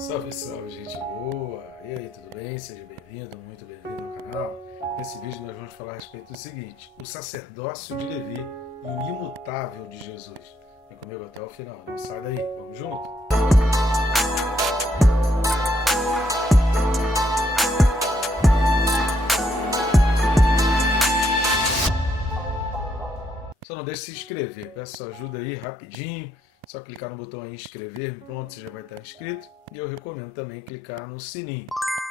Salve, salve, gente boa! E aí, tudo bem? Seja bem-vindo, muito bem-vindo ao canal. Nesse vídeo nós vamos falar a respeito do seguinte: o sacerdócio de Levi e o imutável de Jesus. Vem comigo até o final, não sai daí, vamos junto? Só não deixe de se inscrever, peço sua ajuda aí rapidinho. Só clicar no botão aí inscrever, pronto, você já vai estar inscrito. E eu recomendo também clicar no sininho.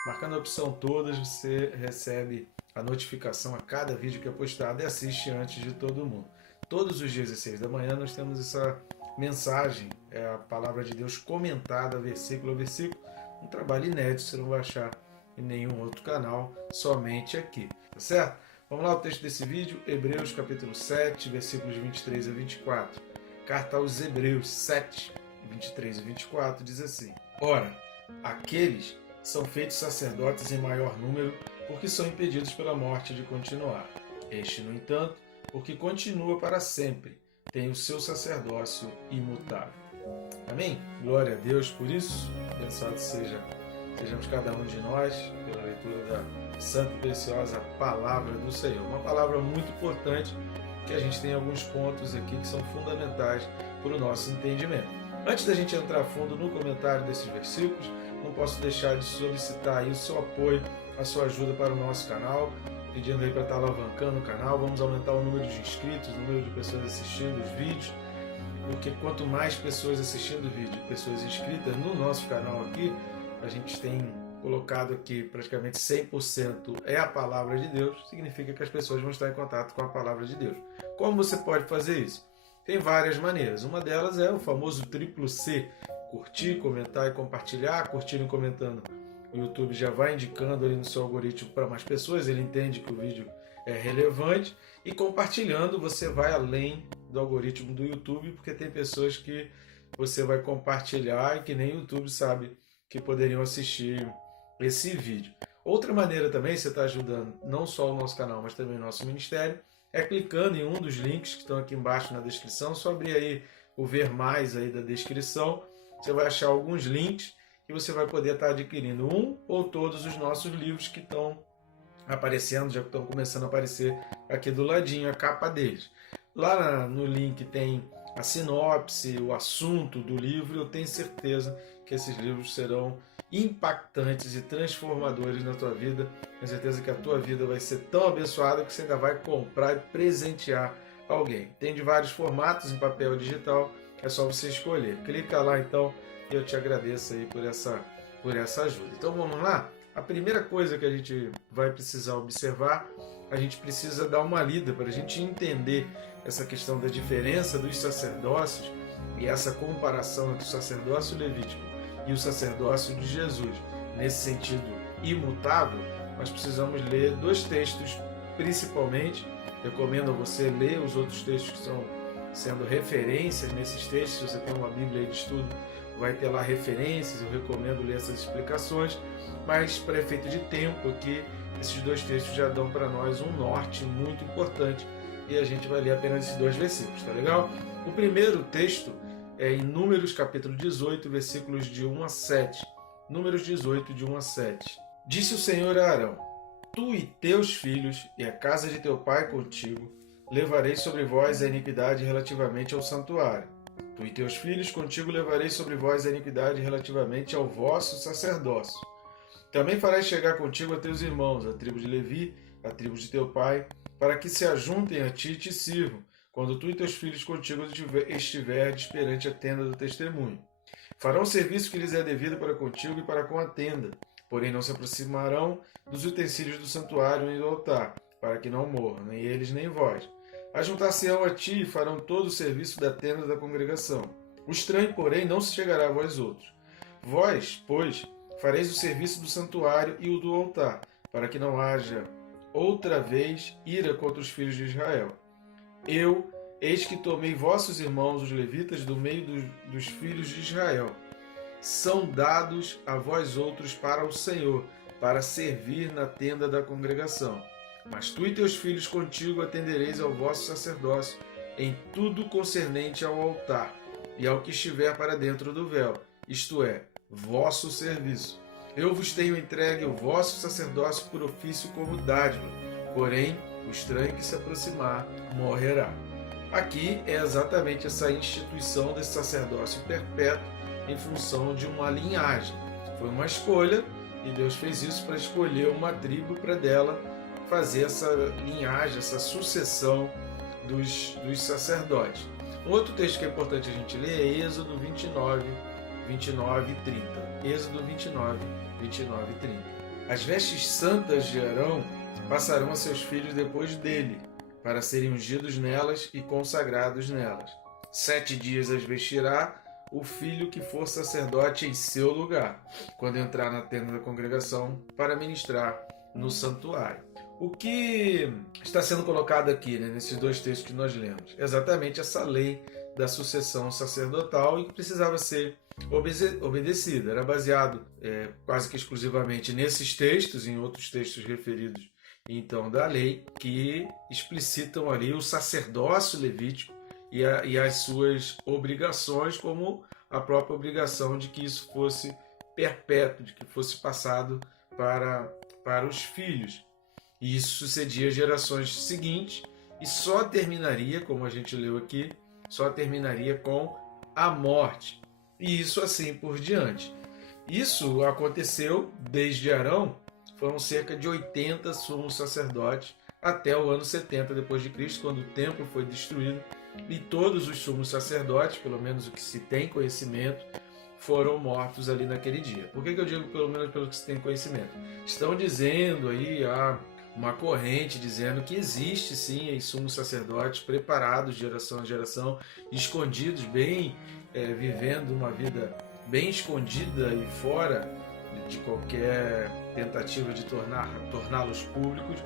Marcando a opção todas, você recebe a notificação a cada vídeo que é postado e assiste antes de todo mundo. Todos os dias às 6 da manhã nós temos essa mensagem, é a palavra de Deus comentada versículo a versículo. Um trabalho inédito, você não vai achar em nenhum outro canal, somente aqui, tá certo? Vamos lá, o texto desse vídeo, Hebreus capítulo 7, versículos 23 a 24. Carta aos Hebreus 7, 23 e 24 diz assim: Ora, aqueles são feitos sacerdotes em maior número porque são impedidos pela morte de continuar. Este, no entanto, porque continua para sempre, tem o seu sacerdócio imutável. Amém? Glória a Deus por isso. Abençoado sejamos cada um de nós pela leitura da santa e preciosa palavra do Senhor. Uma palavra muito importante, que a gente tem alguns pontos aqui que são fundamentais para o nosso entendimento. Antes da gente entrar a fundo no comentário desses versículos, não posso deixar de solicitar aí o seu apoio, a sua ajuda para o nosso canal, pedindo aí para estar alavancando o canal. Vamos aumentar o número de inscritos, o número de pessoas assistindo os vídeos, porque quanto mais pessoas assistindo o vídeo, pessoas inscritas no nosso canal aqui, a gente tem colocado aqui praticamente 100% é a palavra de Deus, significa que as pessoas vão estar em contato com a palavra de Deus. Como você pode fazer isso? Tem várias maneiras. Uma delas é o famoso triplo C: curtir, comentar e compartilhar. Curtindo e comentando, o YouTube já vai indicando ali no seu algoritmo para mais pessoas, ele entende que o vídeo é relevante. E compartilhando, você vai além do algoritmo do YouTube, porque tem pessoas que você vai compartilhar e que nem o YouTube sabe que poderiam assistir esse vídeo. Outra maneira também, você está ajudando não só o nosso canal, mas também o nosso ministério, é clicando em um dos links que estão aqui embaixo na descrição. Só abrir aí o ver mais aí da descrição, você vai achar alguns links e você vai poder estar adquirindo um ou todos os nossos livros que estão aparecendo, já estão começando a aparecer aqui do ladinho, a capa deles. Lá no link tem a sinopse, o assunto do livro. Eu tenho certeza que esses livros serão impactantes e transformadores na tua vida. Tenho certeza que a tua vida vai ser tão abençoada que você ainda vai comprar e presentear alguém. Tem de vários formatos, em papel e digital, é só você escolher. Clica lá então e eu te agradeço aí por essa ajuda. Então vamos lá? A primeira coisa que a gente vai precisar observar, a gente precisa dar uma lida para a gente entender essa questão da diferença dos sacerdócios e essa comparação entre o sacerdócio levítico e o sacerdócio de Jesus. Nesse sentido imutável, nós precisamos ler dois textos principalmente. Recomendo a você ler os outros textos que estão sendo referências nesses textos. Se você tem uma Bíblia de estudo, vai ter lá referências, eu recomendo ler essas explicações, mas para efeito de tempo aqui, esses dois textos já dão para nós um norte muito importante e a gente vai ler apenas esses dois versículos, tá legal? O primeiro texto é em Números capítulo 18, versículos de 1 a 7. Números 18, de 1 a 7. Disse o Senhor a Arão: Tu e teus filhos e a casa de teu pai contigo levarei sobre vós a iniquidade relativamente ao santuário. Tu e teus filhos contigo levarei sobre vós a iniquidade relativamente ao vosso sacerdócio. Também farás chegar contigo a teus irmãos, a tribo de Levi, a tribo de teu pai, para que se ajuntem a ti e te sirvam, quando tu e teus filhos contigo estiverdes perante a tenda do testemunho. Farão o serviço que lhes é devido para contigo e para com a tenda, porém não se aproximarão dos utensílios do santuário nem do altar, para que não morram, nem eles nem vós. Ajuntar-se-ão a ti e farão todo o serviço da tenda da congregação. O estranho, porém, não se chegará a vós outros. Vós, pois, fareis o serviço do santuário e o do altar, para que não haja outra vez ira contra os filhos de Israel. Eu, eis que tomei vossos irmãos, os levitas, do meio dos filhos de Israel. São dados a vós outros para o Senhor, para servir na tenda da congregação. Mas tu e teus filhos contigo atendereis ao vosso sacerdócio em tudo concernente ao altar e ao que estiver para dentro do véu, isto é, vosso serviço. Eu vos tenho entregue o vosso sacerdócio por ofício como dádiva, porém o estranho que se aproximar morrerá. Aqui é exatamente essa instituição desse sacerdócio perpétuo em função de uma linhagem. Foi uma escolha e Deus fez isso para escolher uma tribo para dela fazer essa linhagem, essa sucessão dos sacerdotes. Um outro texto que é importante a gente ler é Êxodo 29, 29 e 30. Êxodo 29, 29 e 30. As vestes santas de Arão passarão a seus filhos depois dele, para serem ungidos nelas e consagrados nelas. 7 dias as vestirá o filho que for sacerdote em seu lugar, quando entrar na tenda da congregação para ministrar no santuário. O que está sendo colocado aqui, nesses dois textos que nós lemos? É exatamente essa lei da sucessão sacerdotal e que precisava ser obedecida. Era baseado quase que exclusivamente nesses textos, em outros textos referidos então da lei, que explicitam ali o sacerdócio levítico e as suas obrigações, como a própria obrigação de que isso fosse perpétuo, de que fosse passado para os filhos. E isso sucedia às gerações seguintes e só terminaria, como a gente leu aqui, só terminaria com a morte. E isso assim por diante. Isso aconteceu desde Arão, foram cerca de 80 sumos sacerdotes até o ano 70 depois de Cristo, quando o templo foi destruído e todos os sumos sacerdotes, pelo menos o que se tem conhecimento, foram mortos ali naquele dia. Por que eu digo pelo menos pelo que se tem conhecimento? Estão dizendo aí, uma corrente dizendo que existe sim aí sumos sacerdotes preparados de geração a geração, escondidos, bem vivendo uma vida bem escondida e fora de qualquer tentativa de torná-los públicos,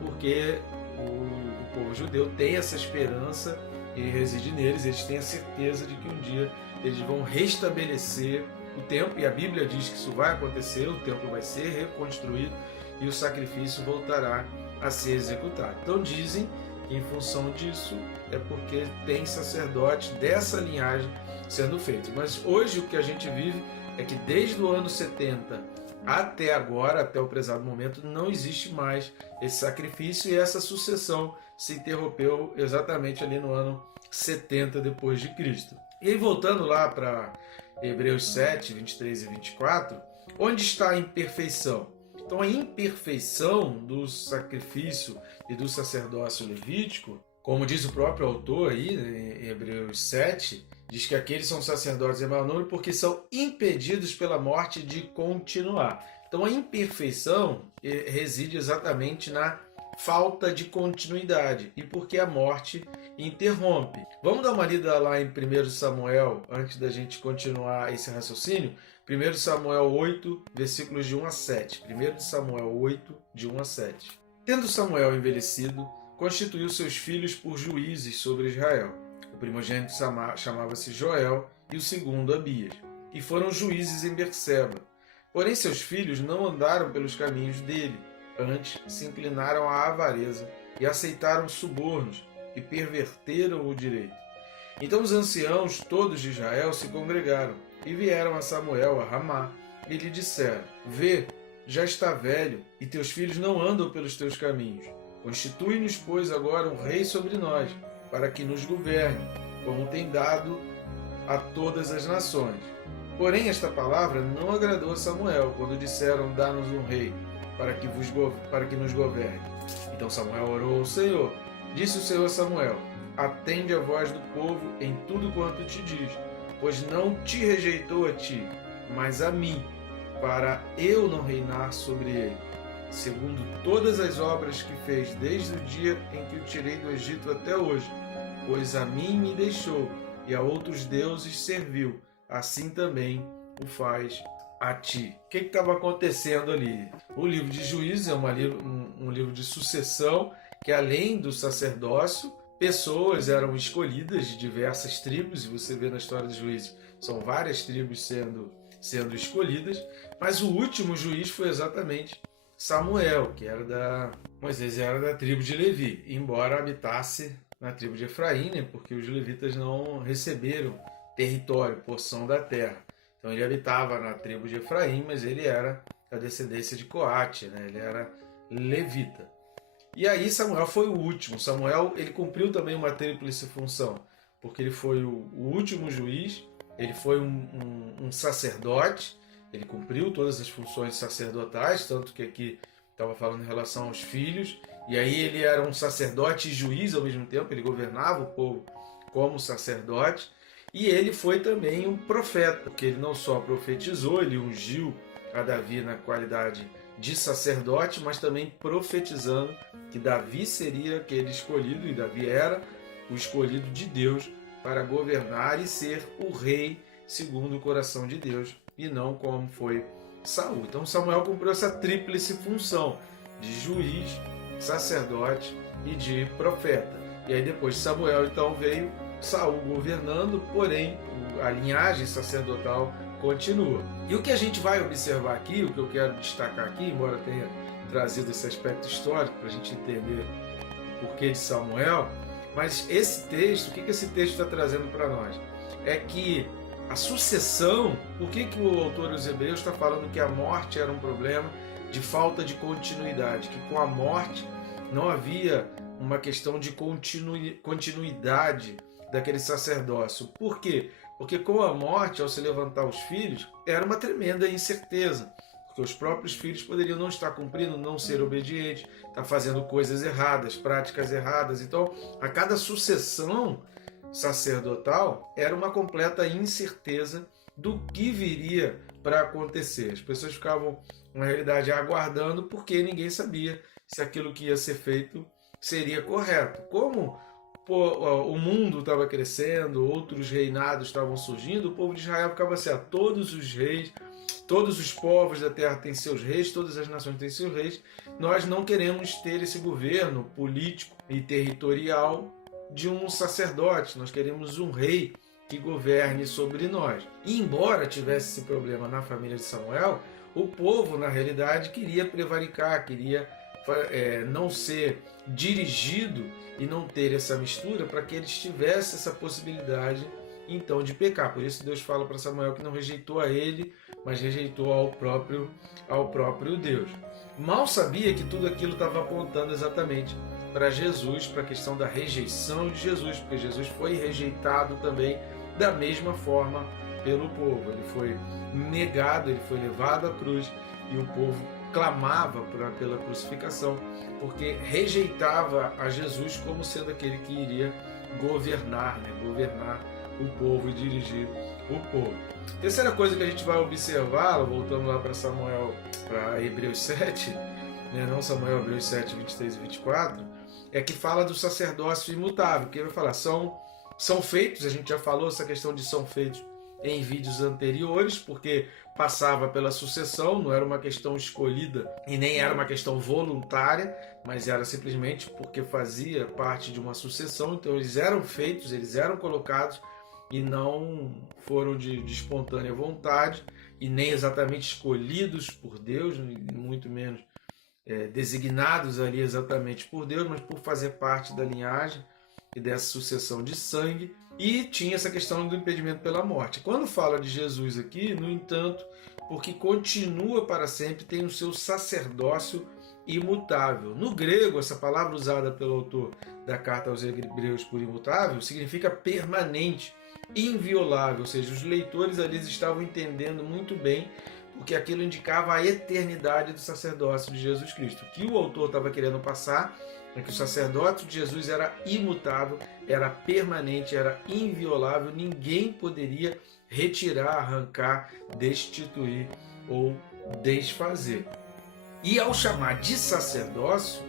porque o povo judeu tem essa esperança e reside neles, eles têm a certeza de que um dia eles vão restabelecer o templo, e a Bíblia diz que isso vai acontecer, o templo vai ser reconstruído e o sacrifício voltará a ser executado. Então dizem que em função disso é porque tem sacerdotes dessa linhagem sendo feitos. Mas hoje o que a gente vive é que desde o ano 70 até agora, até o prezado momento, não existe mais esse sacrifício e essa sucessão se interrompeu exatamente ali no ano 70 depois de Cristo. E aí, voltando lá para Hebreus 7, 23 e 24, onde está a imperfeição? Então a imperfeição do sacrifício e do sacerdócio levítico, como diz o próprio autor aí, em Hebreus 7, diz que aqueles são sacerdotes em maior número porque são impedidos pela morte de continuar. Então a imperfeição reside exatamente na falta de continuidade e porque a morte interrompe. Vamos dar uma lida lá em 1 Samuel, antes da gente continuar esse raciocínio. 1 Samuel 8, versículos de 1 a 7. 1 Samuel 8, de 1 a 7. Tendo Samuel envelhecido, constituiu seus filhos por juízes sobre Israel. O primogênito chamava-se Joel e o segundo Abias, e foram juízes em Berseba. Porém seus filhos não andaram pelos caminhos dele, antes se inclinaram à avareza e aceitaram subornos e perverteram o direito. Então os anciãos todos de Israel se congregaram e vieram a Samuel a Ramá e lhe disseram: Vê, já está velho e teus filhos não andam pelos teus caminhos. Constitui-nos, pois, agora um rei sobre nós, para que nos governe, como tem dado a todas as nações. Porém esta palavra não agradou a Samuel, quando disseram: Dá-nos um rei, para que nos governe. Então Samuel orou ao Senhor. Disse o Senhor a Samuel: Atende a voz do povo em tudo quanto te diz, pois não te rejeitou a ti, mas a mim, para eu não reinar sobre ele, segundo todas as obras que fez desde o dia em que o tirei do Egito até hoje, pois a mim me deixou e a outros deuses serviu, assim também o faz a ti. O que estava acontecendo ali? O livro de Juízes é um livro de sucessão que, além do sacerdócio, pessoas eram escolhidas de diversas tribos, e você vê na história dos Juízes, são várias tribos sendo escolhidas, mas o último juiz foi exatamente Samuel, que Moisés era da tribo de Levi, embora habitasse na tribo de Efraim, porque os levitas não receberam território, porção da terra. Então ele habitava na tribo de Efraim, mas ele era da descendência de Coate, né? Ele era levita. E aí Samuel foi o último. Samuel, ele cumpriu também uma tríplice função, porque ele foi o último juiz, ele foi um sacerdote, ele cumpriu todas as funções sacerdotais, tanto que aqui estava falando em relação aos filhos, e aí ele era um sacerdote e juiz ao mesmo tempo, ele governava o povo como sacerdote, e ele foi também um profeta, porque ele não só profetizou, ele ungiu a Davi na qualidade de sacerdote, mas também profetizando que Davi seria aquele escolhido, e Davi era o escolhido de Deus para governar e ser o rei segundo o coração de Deus, e não como foi Saul. Então Samuel cumpriu essa tríplice função de juiz, sacerdote e de profeta. E aí depois de Samuel então veio Saul governando, porém a linhagem sacerdotal continua. E o que a gente vai observar aqui, o que eu quero destacar aqui, embora tenha trazido esse aspecto histórico para a gente entender o porquê de Samuel, mas esse texto, o que esse texto está trazendo para nós? É que a sucessão, por que o autor dos Hebreus está falando que a morte era um problema de falta de continuidade, que com a morte não havia uma questão de continuidade daquele sacerdócio. Por quê? Porque com a morte, ao se levantar os filhos, era uma tremenda incerteza, porque os próprios filhos poderiam não estar cumprindo, não ser obedientes, estar fazendo coisas erradas, práticas erradas. Então, a cada sucessão sacerdotal era uma completa incerteza do que viria para acontecer. As pessoas ficavam, na realidade, aguardando porque ninguém sabia se aquilo que ia ser feito seria correto. Como o mundo estava crescendo, outros reinados estavam surgindo, o povo de Israel ficava assim, todos os reis, todos os povos da terra têm seus reis, todas as nações têm seus reis, nós não queremos ter esse governo político e territorial de um sacerdote, nós queremos um rei que governe sobre nós. E embora tivesse esse problema na família de Samuel, o povo, na realidade, queria prevaricar, queria não ser dirigido e não ter essa mistura para que eles tivessem essa possibilidade então de pecar. Por isso Deus fala para Samuel que não rejeitou a ele, mas rejeitou ao próprio Deus. Mal sabia que tudo aquilo estava apontando exatamente para Jesus, para a questão da rejeição de Jesus, porque Jesus foi rejeitado também da mesma forma pelo povo. Ele foi negado, ele foi levado à cruz e o povo clamava pela crucificação, porque rejeitava a Jesus como sendo aquele que iria governar o povo e dirigir o povo. Terceira coisa que a gente vai observar, voltando lá para Samuel, para Hebreus 7, não Samuel, Hebreus 7, 23 e 24, é que fala do sacerdócio imutável, que ele vai falar, são feitos, a gente já falou essa questão de são feitos em vídeos anteriores, porque passava pela sucessão, não era uma questão escolhida e nem era uma questão voluntária, mas era simplesmente porque fazia parte de uma sucessão, então eles eram feitos, eles eram colocados e não foram de espontânea vontade e nem exatamente escolhidos por Deus, muito menos designados ali exatamente por Deus, mas por fazer parte da linhagem e dessa sucessão de sangue, e tinha essa questão do impedimento pela morte. Quando fala de Jesus aqui, no entanto, porque continua para sempre, tem o seu sacerdócio imutável. No grego, essa palavra usada pelo autor da carta aos Hebreus por imutável significa permanente, inviolável, ou seja, os leitores ali estavam entendendo muito bem, porque aquilo indicava a eternidade do sacerdócio de Jesus Cristo. O que o autor estava querendo passar é que o sacerdócio de Jesus era imutável, era permanente, era inviolável, ninguém poderia retirar, arrancar, destituir ou desfazer. E ao chamar de sacerdócio,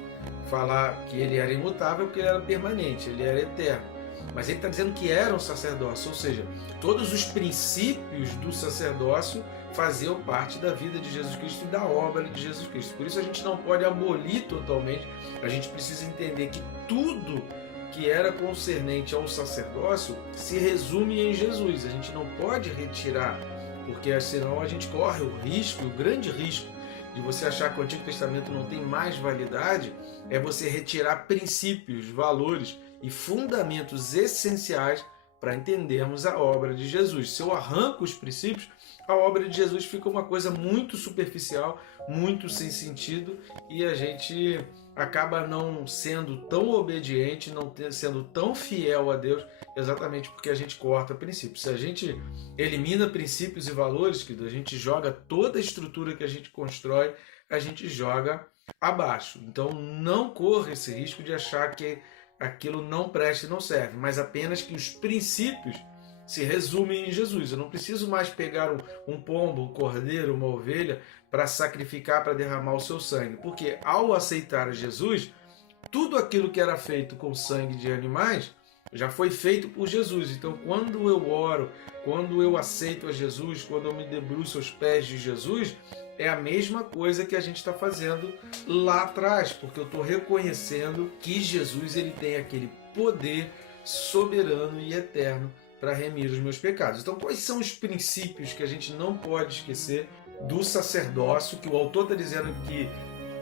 falar que ele era imutável porque ele era permanente, ele era eterno. Mas ele está dizendo que era um sacerdócio, ou seja, todos os princípios do sacerdócio faziam parte da vida de Jesus Cristo e da obra de Jesus Cristo. Por isso a gente não pode abolir totalmente, a gente precisa entender que tudo que era concernente ao sacerdócio se resume em Jesus. A gente não pode retirar, porque senão a gente corre o risco, o grande risco, de você achar que o Antigo Testamento não tem mais validade, é você retirar princípios, valores e fundamentos essenciais para entendermos a obra de Jesus. Se eu arranco os princípios, a obra de Jesus fica uma coisa muito superficial, muito sem sentido, e a gente acaba não sendo tão obediente, não sendo tão fiel a Deus, exatamente porque a gente corta princípios. Se a gente elimina princípios e valores, a gente joga toda a estrutura que a gente constrói, a gente joga abaixo. Então não corra esse risco de achar que aquilo não presta e não serve, mas apenas que os princípios se resumem em Jesus. Eu não preciso mais pegar um pombo, um cordeiro, uma ovelha para sacrificar, para derramar o seu sangue, porque ao aceitar Jesus, tudo aquilo que era feito com sangue de animais já foi feito por Jesus. Então, quando eu oro, quando eu aceito a Jesus, quando eu me debruço aos pés de Jesus, é a mesma coisa que a gente está fazendo lá atrás, porque eu estou reconhecendo que Jesus ele tem aquele poder soberano e eterno para remir os meus pecados. Então, quais são os princípios que a gente não pode esquecer do sacerdócio, que o autor está dizendo que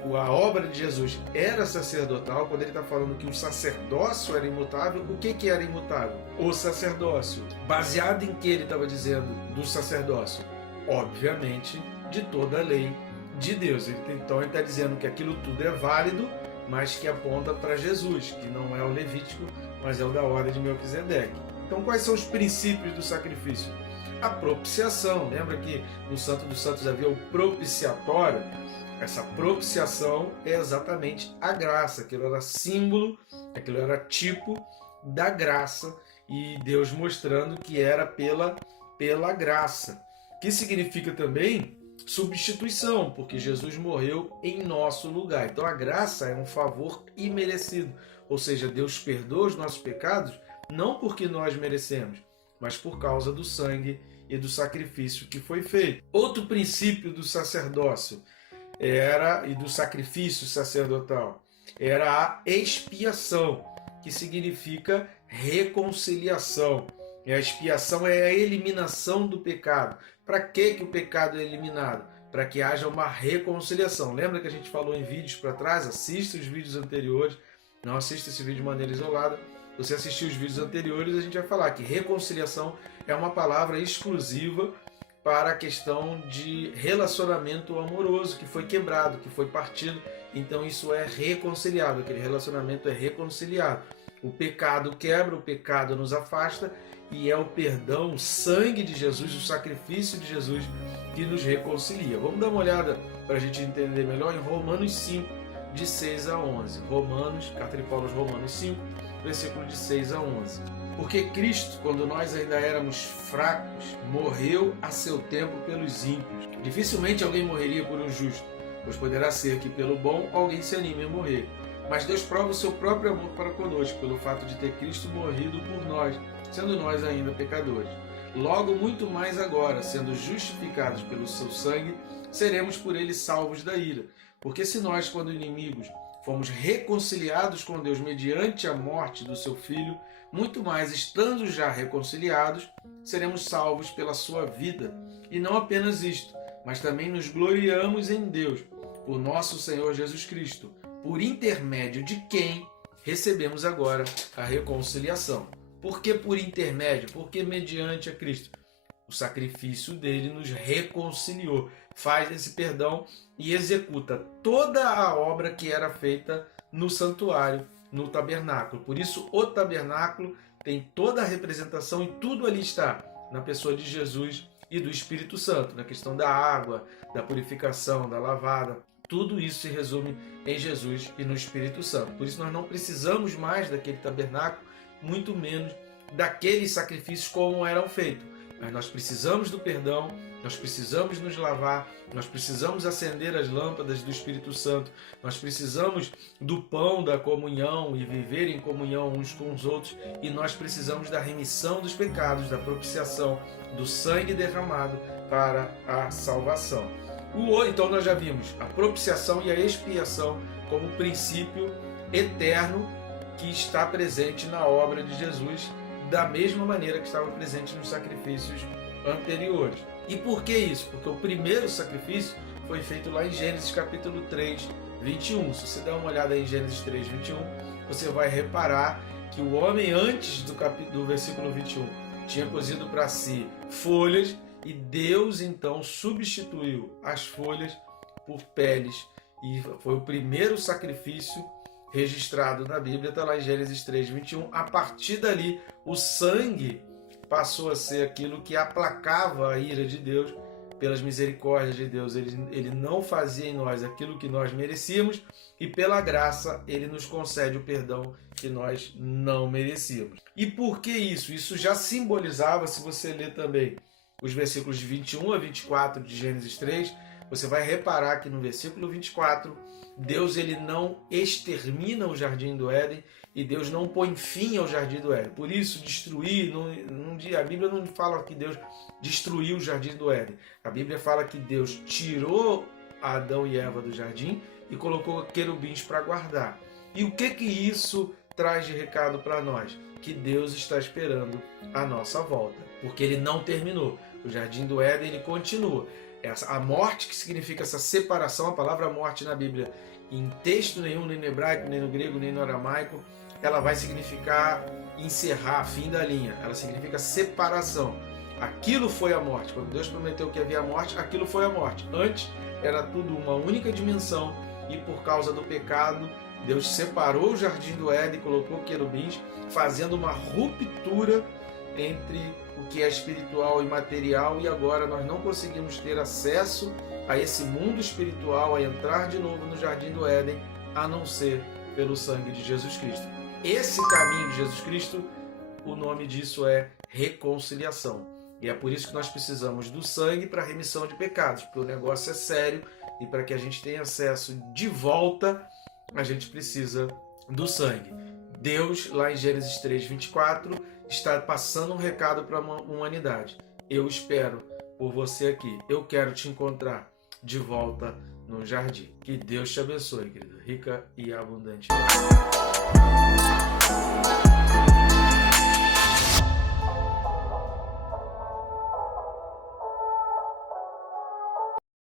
a obra de Jesus era sacerdotal, quando ele está falando que o sacerdócio era imutável, o que era imutável? O sacerdócio. Baseado em que ele estava dizendo do sacerdócio? Obviamente, de toda a lei de Deus. Então ele está dizendo que aquilo tudo é válido, mas que aponta para Jesus, que não é o Levítico, mas é o da ordem de Melquisedeque. Então quais são os princípios do sacrifício? A propiciação. Lembra que no Santo dos Santos havia o propiciatório? Essa propiciação é exatamente a graça. Aquilo era símbolo, aquilo era tipo da graça, e Deus mostrando que era pela graça. Que significa também substituição, porque Jesus morreu em nosso lugar. Então a graça é um favor imerecido, ou seja, Deus perdoa os nossos pecados não porque nós merecemos, mas por causa do sangue e do sacrifício que foi feito. Outro princípio do sacerdócio e do sacrifício sacerdotal era a expiação, que significa reconciliação. E a expiação é a eliminação do pecado. Para que o pecado é eliminado? Para que haja uma reconciliação. Lembra que a gente falou em vídeos para trás? Assista os vídeos anteriores. Não assista esse vídeo de maneira isolada. Se você assistir os vídeos anteriores, a gente vai falar que reconciliação é uma palavra exclusiva para a questão de relacionamento amoroso que foi quebrado, que foi partido. Então isso é reconciliado, aquele relacionamento é reconciliado. O pecado quebra, o pecado nos afasta, e é o perdão, o sangue de Jesus, o sacrifício de Jesus que nos reconcilia. Vamos dar uma olhada para a gente entender melhor em Romanos 5, de 6 a 11. Carta de Paulo aos Romanos 5, versículo de 6 a 11. Porque Cristo, quando nós ainda éramos fracos, morreu a seu tempo pelos ímpios. Dificilmente alguém morreria por um justo, pois poderá ser que pelo bom alguém se anime a morrer. Mas Deus prova o seu próprio amor para conosco, pelo fato de ter Cristo morrido por nós, sendo nós ainda pecadores. Logo, muito mais agora, sendo justificados pelo seu sangue, seremos por ele salvos da ira. Porque se nós, quando inimigos, fomos reconciliados com Deus mediante a morte do seu Filho, muito mais, estando já reconciliados, seremos salvos pela sua vida. E não apenas isto, mas também nos gloriamos em Deus, por nosso Senhor Jesus Cristo, por intermédio de quem recebemos agora a reconciliação. Por que por intermédio? Porque mediante a Cristo. O sacrifício dele nos reconciliou, faz esse perdão e executa toda a obra que era feita no santuário, no tabernáculo. Por isso, o tabernáculo tem toda a representação e tudo ali está na pessoa de Jesus e do Espírito Santo, na questão da água, da purificação, da lavada. Tudo isso se resume em Jesus e no Espírito Santo. Por isso, nós não precisamos mais daquele tabernáculo, muito menos daqueles sacrifícios como eram feitos. Mas nós precisamos do perdão, nós precisamos nos lavar, nós precisamos acender as lâmpadas do Espírito Santo, nós precisamos do pão da comunhão e viver em comunhão uns com os outros, e nós precisamos da remissão dos pecados, da propiciação, do sangue derramado para a salvação. Então nós já vimos a propiciação e a expiação como princípio eterno que está presente na obra de Jesus, da mesma maneira que estava presente nos sacrifícios anteriores. E por que isso? Porque o primeiro sacrifício foi feito lá em Gênesis capítulo 3, 21. Se você der uma olhada em Gênesis 3, 21, você vai reparar que o homem antes do versículo 21 tinha cozido para si folhas, e Deus então substituiu as folhas por peles, e foi o primeiro sacrifício registrado na Bíblia, está lá em Gênesis 3:21. A partir dali, o sangue passou a ser aquilo que aplacava a ira de Deus pelas misericórdias de Deus. Ele não fazia em nós aquilo que nós merecíamos, e pela graça ele nos concede o perdão que nós não merecíamos. E por que isso? Isso já simbolizava, se você ler também os versículos de 21 a 24 de Gênesis 3, você vai reparar que no versículo 24, Deus ele não extermina o jardim do Éden, e Deus não põe fim ao jardim do Éden. Por isso, destruir, a Bíblia não fala que Deus destruiu o jardim do Éden. A Bíblia fala que Deus tirou Adão e Eva do jardim e colocou querubins para guardar. E o que isso traz de recado para nós? Que Deus está esperando a nossa volta, porque ele não terminou. O jardim do Éden ele continua. A morte, que significa essa separação, a palavra morte na Bíblia, em texto nenhum, nem no hebraico, nem no grego, nem no aramaico, ela vai significar encerrar, fim da linha. Ela significa separação. Aquilo foi a morte. Quando Deus prometeu que havia morte, aquilo foi a morte. Antes era tudo uma única dimensão, e por causa do pecado, Deus separou o jardim do Éden e colocou querubins, fazendo uma ruptura entre o que é espiritual e material, e agora nós não conseguimos ter acesso a esse mundo espiritual, a entrar de novo no jardim do Éden, a não ser pelo sangue de Jesus Cristo. Esse caminho de Jesus Cristo, o nome disso é reconciliação. E é por isso que nós precisamos do sangue para a remissão de pecados, porque o negócio é sério, e para que a gente tenha acesso de volta, a gente precisa do sangue. Deus, lá em Gênesis 3:24, está passando um recado para a humanidade. Eu espero por você aqui. Eu quero te encontrar de volta no jardim. Que Deus te abençoe, querido, rica e abundantemente.